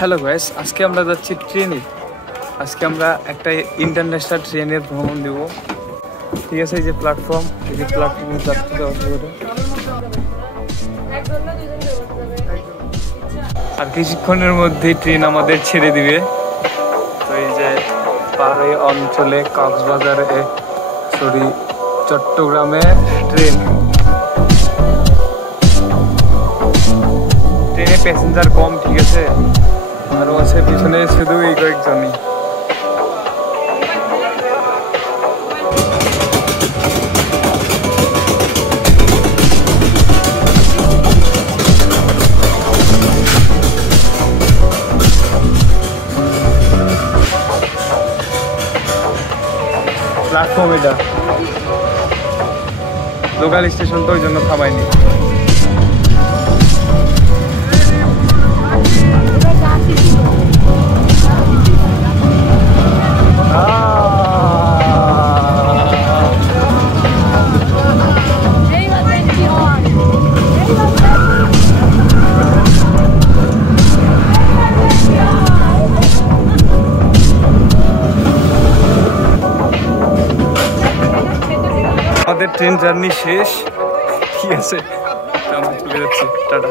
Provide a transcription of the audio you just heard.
Hello guys, আজকে আমরা যাচ্ছি ট্রেনে। আজকে আমরা একটা ইন্টারন্যাশনাল ট্রেনের ভ্রমণ দেব। ঠিক আছে, এই যে প্ল্যাটফর্ম, এই যে প্ল্যাটফর্মে যাত্রীরা অসুবিধা। আর কিছুক্ষণের মধ্যেই ট্রেন আমাদের ছেড়ে দিবে। তো এই যে পাহাড়ি অঞ্চলে কক্সবাজারে চট্টগ্রামে ট্রেনে প্যাসেঞ্জার কম, ঠিক আছে, আর আছে পিছনে শুধু এই কয়েকজনই। প্ল্যাটফর্ম এটা লোকাল স্টেশন, তো ওই জন্য থামাইনি। আমাদের ট্রেন জার্নি শেষ, ঠিক আছে, আমরা চলে যাচ্ছি, টাটা।